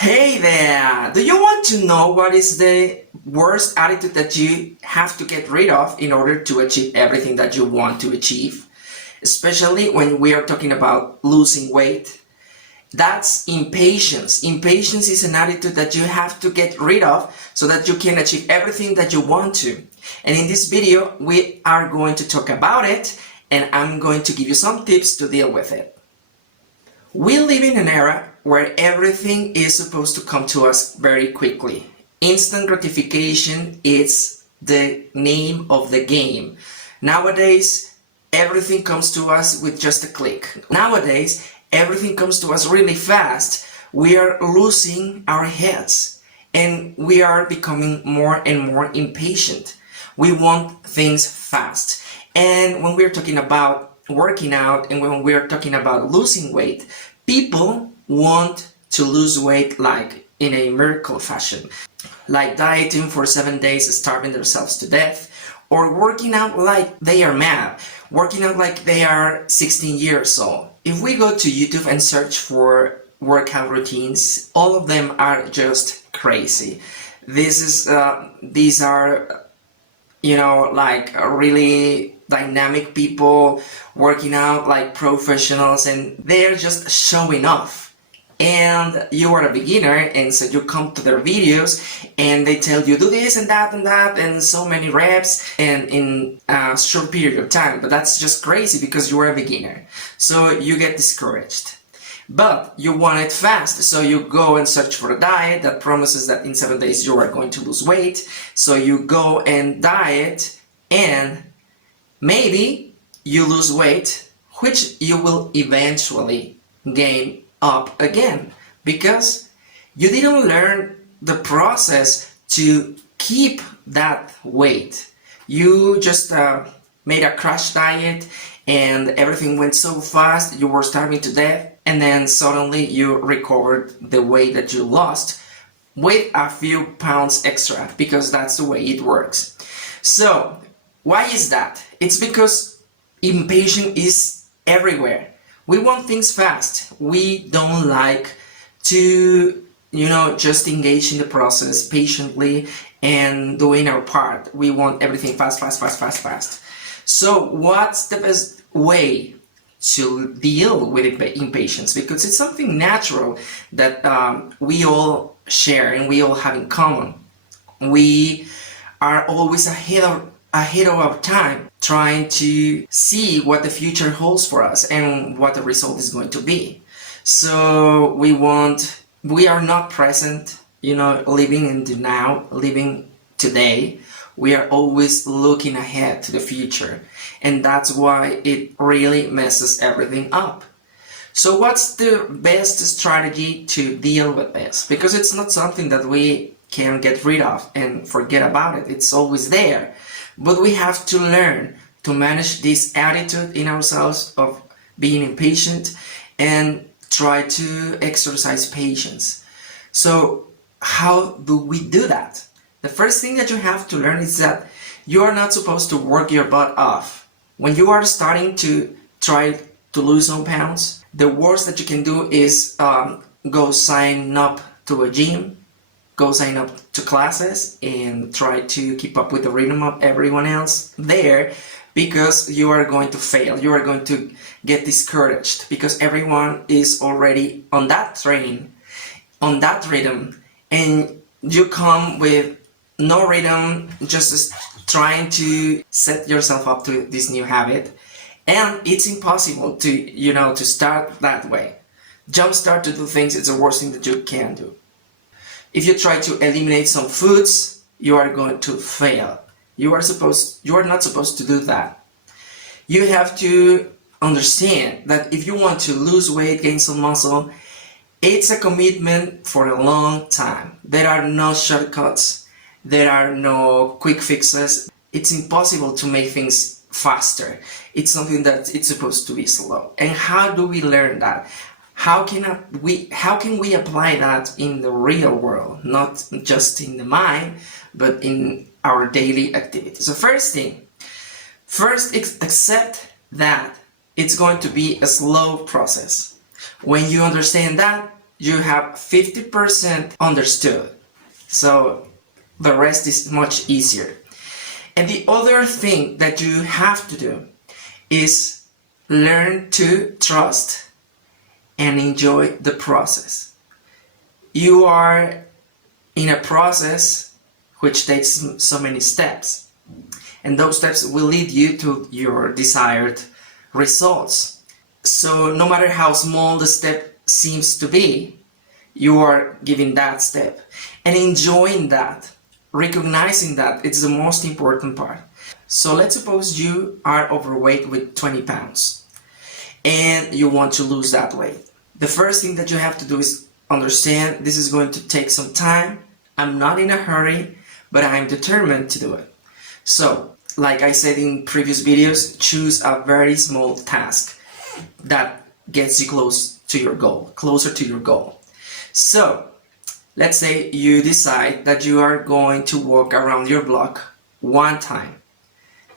Hey there! Do you want to know what is the worst attitude that you have to get rid of in order to achieve everything that you want to achieve? Especially when we are talking about losing weight. That's impatience. Impatience is an attitude that you have to get rid of so that you can achieve everything that you want to. And in this video, we are going to talk about it, and I'm going to give you some tips to deal with it. We live in an era where everything is supposed to come to us very quickly. Instant gratification is the name of the game. Nowadays, everything comes to us with just a click. Nowadays, everything comes to us really fast. We are losing our heads and we are becoming more and more impatient. We want things fast. And when we're talking about working out and when we're talking about losing weight, people want to lose weight like in a miracle fashion, like dieting for 7 days, starving themselves to death, or working out like they are mad, working out like they are 16 years old. If we go to YouTube and search for workout routines, all of them are just crazy. These are like really dynamic people working out like professionals, and they're just showing off. And you are a beginner, and so you come to their videos and they tell you do this and that and so many reps and in a short period of time. But that's just crazy because you are a beginner, so you get discouraged. But you want it fast, so you go and search for a diet that promises that in 7 days you are going to lose weight. So you go and diet, and maybe you lose weight, which you will eventually gain up again because you didn't learn the process to keep that weight. You just made a crash diet and everything went so fast, you were starving to death, and then suddenly you recovered the weight that you lost with a few pounds extra, because that's the way it works. So why is that? It's because impatience is everywhere. We want things fast. We don't like to, just engage in the process patiently and doing our part. We want everything fast. So what's the best way to deal with impatience? Because it's something natural that we all share and we all have in common. We are always ahead of our time, trying to see what the future holds for us and what the result is going to be. So we are not present, living in the now, living today. We are always looking ahead to the future, and that's why it really messes everything up. So what's the best strategy to deal with this? Because it's not something that we can get rid of and forget about it. It's always there. But we have to learn to manage this attitude in ourselves of being impatient and try to exercise patience. So how do we do that? The first thing that you have to learn is that you are not supposed to work your butt off. When you are starting to try to lose some pounds, the worst that you can do is go sign up to a gym, go sign up to classes and try to keep up with the rhythm of everyone else there, because you are going to fail. You are going to get discouraged because everyone is already on that train, on that rhythm, and you come with no rhythm, just trying to set yourself up to this new habit, and it's impossible to start that way. Jumpstart to do things, it's the worst thing that you can do. If you try to eliminate some foods, you are going to fail. You are not supposed to do that. You have to understand that if you want to lose weight, gain some muscle, it's a commitment for a long time. There are no shortcuts. There are no quick fixes. It's impossible to make things faster. It's something that it's supposed to be slow. And how do we learn that? How can we apply that in the real world, not just in the mind, but in our daily activities? So first, accept that it's going to be a slow process. When you understand that, you have 50% understood. So the rest is much easier. And the other thing that you have to do is learn to trust and enjoy the process. You are in a process which takes so many steps, and those steps will lead you to your desired results. So no matter how small the step seems to be, you are giving that step and enjoying that, recognizing that it's the most important part. So let's suppose you are overweight with 20 pounds and you want to lose that weight. The first thing that you have to do is understand this is going to take some time. I'm not in a hurry, but I'm determined to do it. So, like I said in previous videos, choose a very small task that gets you closer to your goal. So, let's say you decide that you are going to walk around your block one time.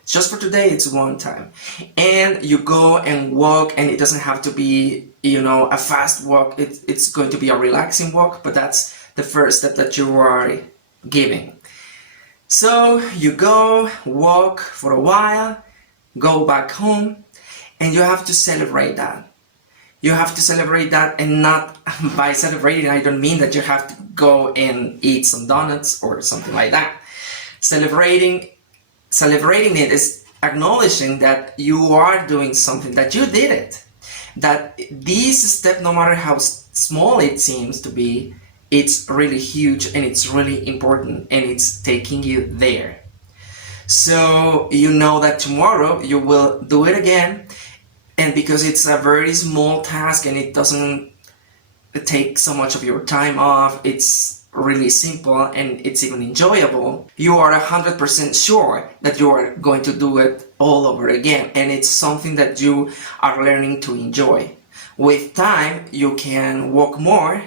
Just for today, it's one time. And you go and walk, and it doesn't have to be, a fast walk. It's going to be a relaxing walk, but that's the first step that you are giving. So you go, walk for a while, go back home, and you have to celebrate that. You have to celebrate that, and not by celebrating, I don't mean that you have to go and eat some donuts or something like that. Celebrating it is acknowledging that you are doing something, that you did it. That this step, no matter how small it seems to be, it's really huge and it's really important and it's taking you there. So you know that tomorrow you will do it again, and because it's a very small task and it doesn't take so much of your time off, it's really simple and it's even enjoyable, you are 100% sure that you are going to do it all over again, and it's something that you are learning to enjoy. With time you can walk more,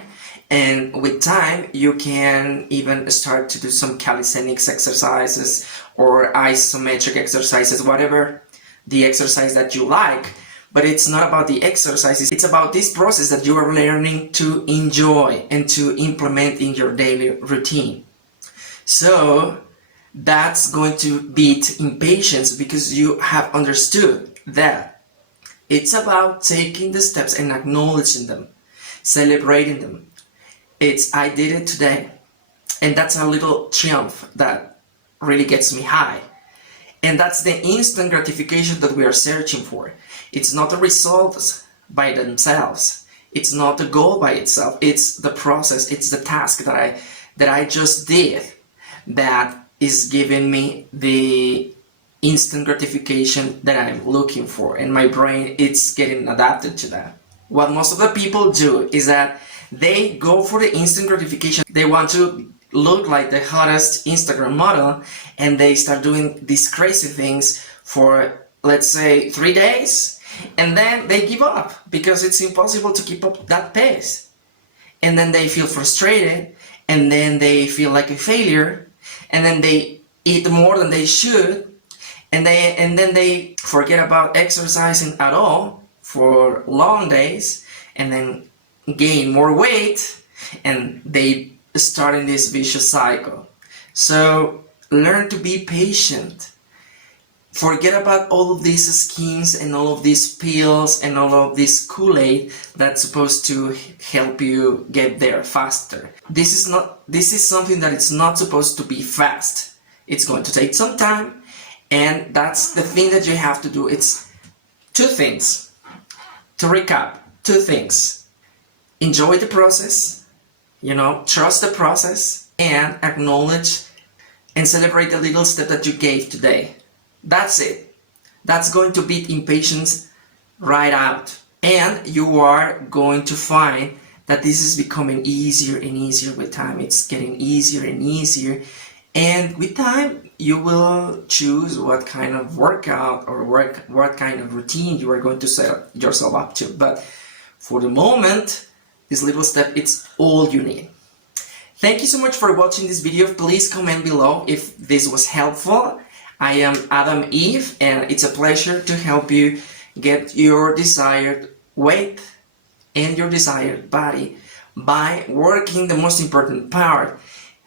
and with time you can even start to do some calisthenics exercises or isometric exercises, whatever the exercise that you like. But it's not about the exercises, it's about this process that you are learning to enjoy and to implement in your daily routine. So that's going to beat impatience, because you have understood that it's about taking the steps and acknowledging them, celebrating them. It's I did it today, and that's a little triumph that really gets me high. And that's the instant gratification that we are searching for. It's not the results by themselves. It's not the goal by itself. It's the process. It's the task that I just did that is giving me the instant gratification that I'm looking for. And my brain, it's getting adapted to that. What most of the people do is that they go for the instant gratification. They want to look like the hottest Instagram model, and they start doing these crazy things for, let's say, 3 days, and then they give up because it's impossible to keep up that pace. And then they feel frustrated, and then they feel like a failure, and then they eat more than they should, and then they forget about exercising at all for long days, and then gain more weight, and they start in this vicious cycle. So learn to be patient. Forget about all of these schemes and all of these pills and all of this Kool-Aid that's supposed to help you get there faster. This is something that it's not supposed to be fast. It's going to take some time, and that's the thing that you have to do. It's 2 things. To recap, 2 things. Enjoy the process, trust the process, and acknowledge and celebrate the little step that you gave today. That's it. That's going to beat impatience right out. And you are going to find that this is becoming easier and easier with time. It's getting easier and easier. And with time, you will choose what kind of workout or what kind of routine you are going to set yourself up to. But for the moment, this little step, it's all you need. Thank you so much for watching this video. Please comment below if this was helpful. I am Adam Eve, and it's a pleasure to help you get your desired weight and your desired body by working the most important part,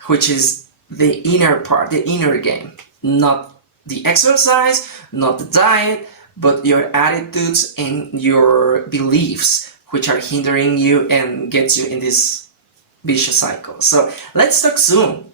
which is the inner part, the inner game. Not the exercise, not the diet, but your attitudes and your beliefs, which are hindering you and gets you in this vicious cycle. So let's talk soon.